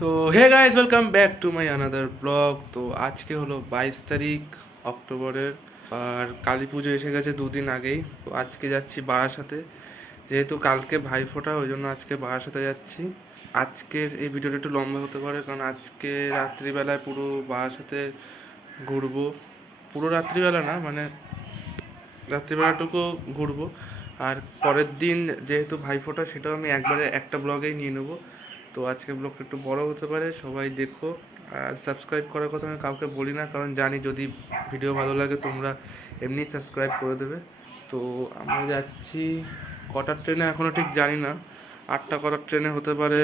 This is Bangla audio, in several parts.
So hey guys, welcome back to my another blog. তো আজকে হলো 22 তারিখ অক্টোবরের, আর কালী পুজো এসে গেছে দুদিন আগেই। তো আজকে যাচ্ছি বারাসাতে, যেহেতু কালকে ভাইফোঁটা, ওই জন্য আজকে বারাসাতে যাচ্ছি। আজকের এই ভিডিওটা একটু লম্বা হতে পারে, কারণ আজকে রাত্রিবেলায় পুরো বারাসাতে ঘুরবো। পুরো রাত্রিবেলা না, মানে রাত্রিবেলাটুকু ঘুরবো। আর পরের দিন যেহেতু ভাইফোঁটা, সেটাও আমি একবারে একটা ব্লগেই নিয়ে নেবো। তো আজকে ব্লগটা একটু বড় হতে পারে, সবাই দেখো। আর সাবস্ক্রাইব করার কথা আমি কাউকে বলি না, কারণ জানি যদি ভিডিও ভালো লাগে তোমরা এমনি সাবস্ক্রাইব করে দেবে। তো আমরা যাচ্ছি কটার ট্রেনে এখনও ঠিক জানি না, 8টা কটার ট্রেনে হতে পারে,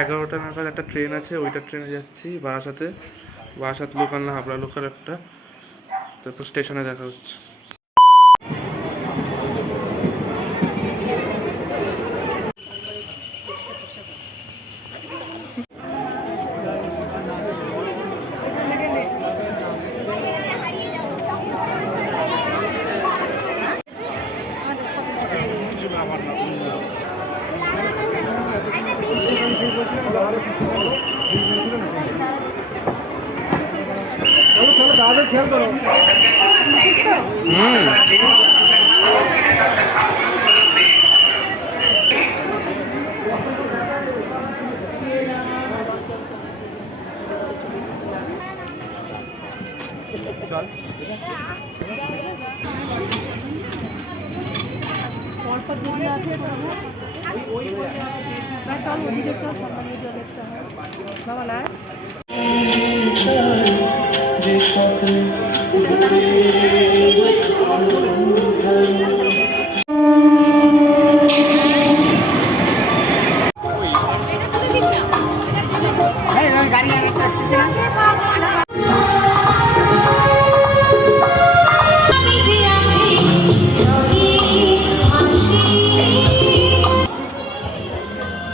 11টা নাগাদ একটা ট্রেন আছে, ওইটার ট্রেনে যাচ্ছি বারাসাতে। বারাসাত লোকাল না, হাবড়া লোকাল একটা। তারপর স্টেশনে দেখা হচ্ছে।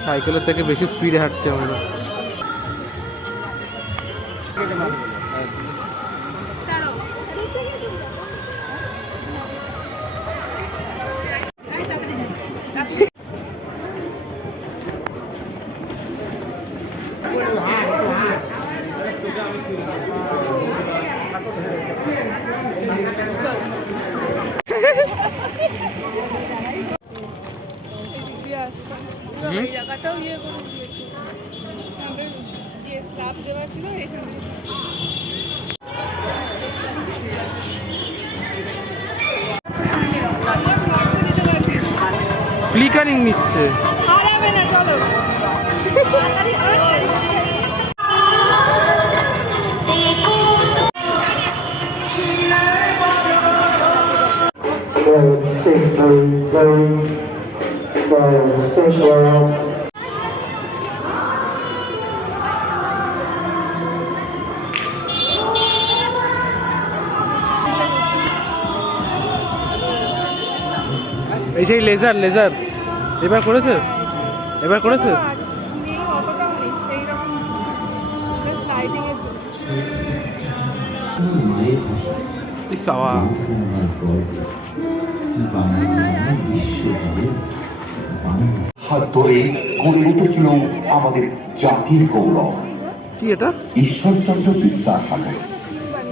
সাইকেলের থেকে বেশি স্পিডে হাঁটছে আমরা। ফ্লিকারিং নিচ্ছে। এই সেই লেজার লেজার এবার করেছে, এবার করেছে। হাত ধরে গড়ে উঠেছিল আমাদের জাতির গৌরব। কি এটা? ঈশ্বরচন্দ্র বিদ্যাসাগর।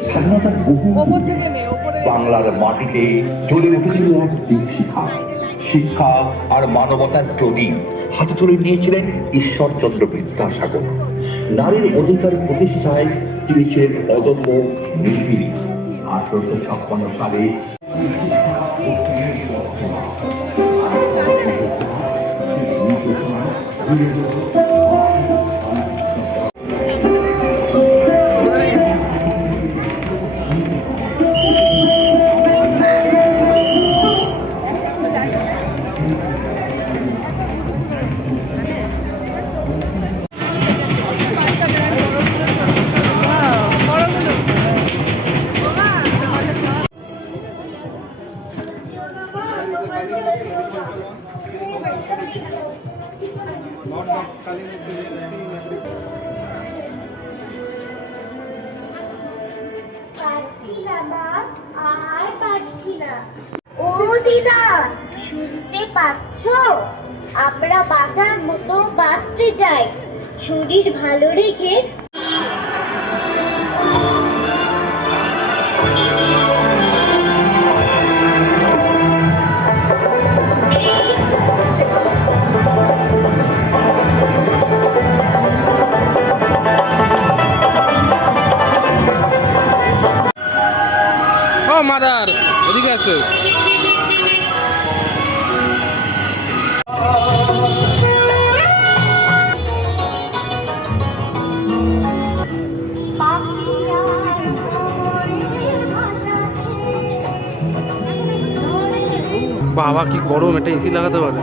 স্বাধীনতার বহু বাংলার মাটিতে জ্বলে উঠেছিল এক দীপশিখা, শিক্ষা আর মানবতার প্রদীপ হাতে তুলে নিয়েছিলেন ঈশ্বরচন্দ্র বিদ্যাসাগর। নারীর অধিকার প্রতিষ্ঠায় তিনি ছিলেন অদম্য নির্ভীক। 1856 সালে ও দিদা, শুনতে পাচ্ছ? আমরা বাঁচার মতো বাঁচতে চাই, শরীর ভালো রেখে ও মাদার এদিকে আসো। বাবা কি গরম, এটা এসি লাগাতে পারে।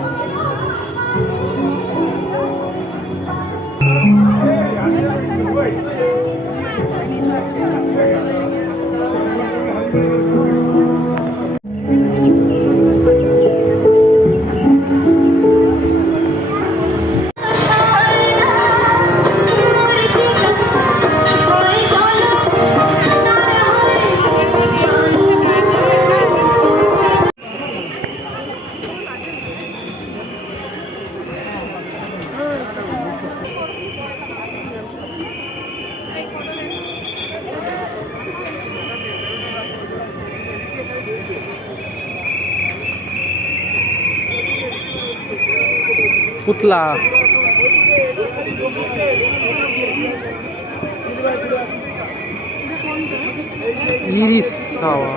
পুতলা ইরিশ সাওয়া।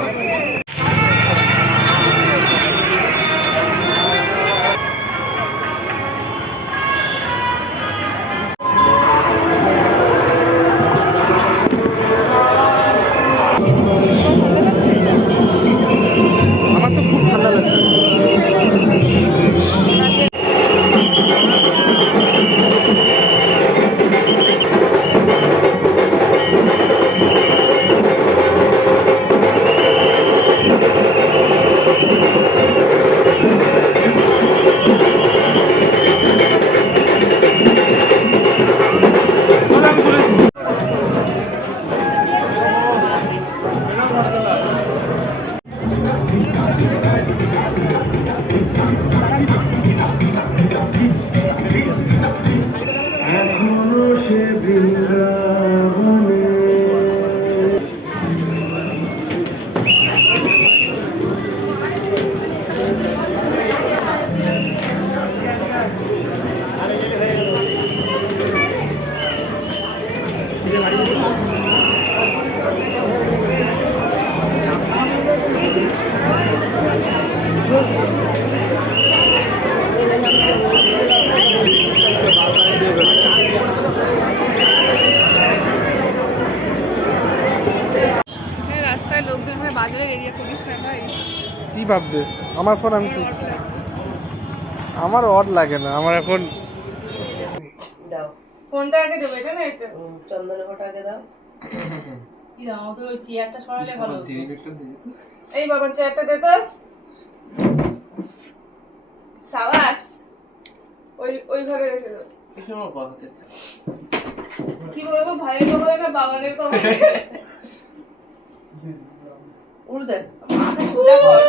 আমার তো খুব ঠান্ডা লাগছে। রাস্তায় লোকজন ভাই বাজারের এরিয়া করিস না ভাই। কি ভাববে আমার ফোন আমি তুলছি। আমার অড লাগে না, আমার এখন দাও কোনটা আগে দেবো, এটা না এটা? চন্দনের ফোঁটা আগে দাও। কি দাও, আমাকে ওই চেয়ারটা সরালে ভালো হতো। এই বাবা চেয়ারটা দে তো। সাবাস, ওই ওই ঘরে রেখে দাও। কি বলবো, ভাইয়ের কপালে না বাবানের কপালে? উল্টে মাথা সোজা কর।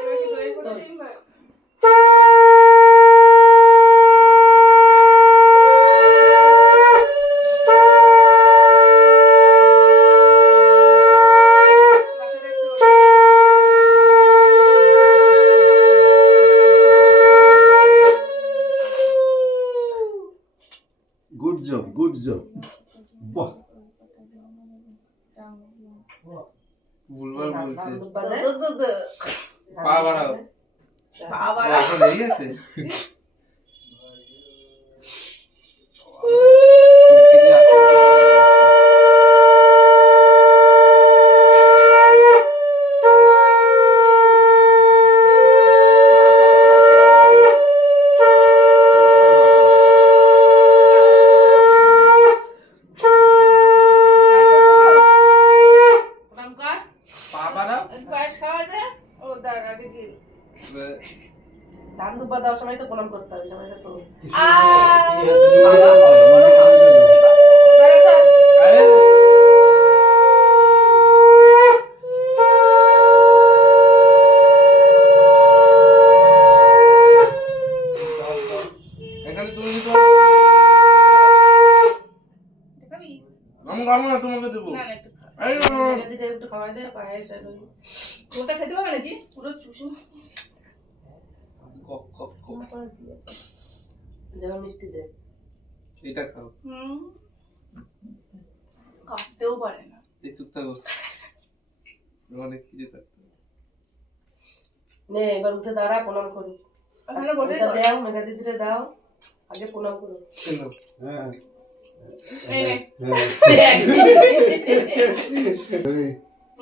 এবার কি দই করে দিন ভাই? গুড জব বাহ ভুলভাল বলছে। বাদে পা বাড়াও। পা বাড়া এখন এই আছে। ধান দুব্বা দেওয়ার সময় তো প্রণাম করতে হবে সবাইকে তো। আরে দিতে একটু খাওয়াই দে পায়েস আর ওই ওটা খেতে পারবে নাকি পুরো চুষে কক কক কক। যেমন মিষ্টি দে। এটা খাও। কাটতেও পারে না। এই চুপ থাকো। অনেক কিছু থাকতে হবে। নে এবার উঠে দাঁড়া প্রণাম করি। ওখানে বসে ওটা দাও মেঘা দিদিরে দাও আগে প্রণাম করো। কেন? হ্যাঁ এই নে হ্যাঁ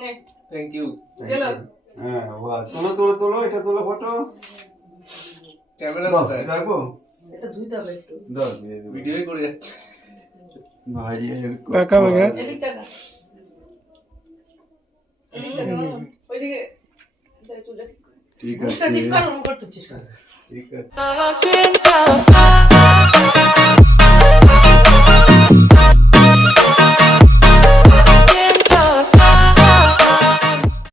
নে থ্যাংক ইউ। চলো হ্যাঁ বাহ তোলো তোলো তোলো এটা তোলো ফটো ক্যামেরা দাও কোথায়? রাখবো এটা ধুইতে হবে একটু। দাও দিয়ে দেবো ভিডিওই করে যাচ্ছে। ভাই কাকা ভাগা। এদিক টাকা এদিক টাকা ওইদিকে চুলটা ঠিক করে ঠিক মুখটা আছে ঠিক কর, ওরম করতেছিস কেন? ঠিক আছে